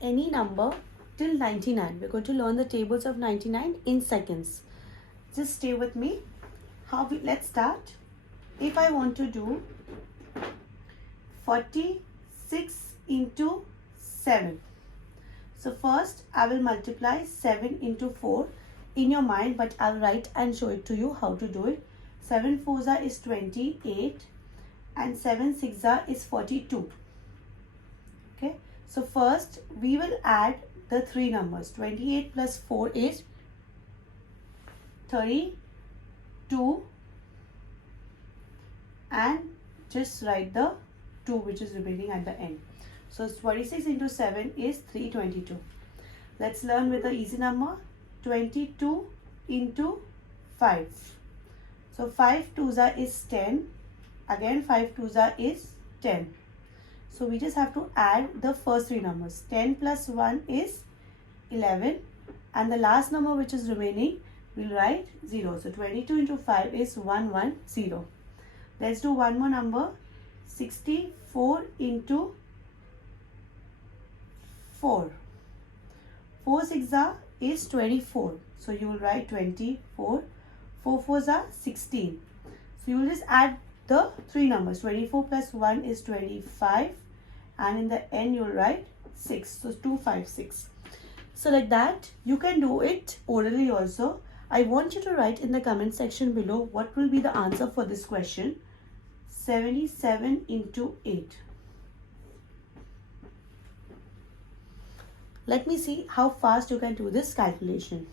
any number till 99. We're going to learn the tables of 99 in seconds. Just stay with me. Let's start. If I want to do 46 into 7. So first I will multiply 7 into 4 in your mind, but I'll write and show it to you how to do it. 7 4s is 28 and 7 6s is 42. Okay, so first we will add the three numbers. 28 plus 4 is 32 and just write the 2 which is remaining at the end. So 26 into 7 is 322. Let's learn with the easy number. 22 into 5. So 5 2s is 10. Again 5 2s is 10. So we just have to add the first three numbers. 10 plus 1 is 11. And the last number which is remaining, we'll write 0. So 22 into 5 is 110. Let's do one more number. 64 into 4. 4 6s is 24. So you will write 24. 4 4s 16. So you will just add the three numbers. 24 plus 1 is 25. And in the end you will write 6. So 256. So like that, you can do it orally also. I want you to write in the comment section below what will be the answer for this question. 77 into 8. Let me see how fast you can do this calculation.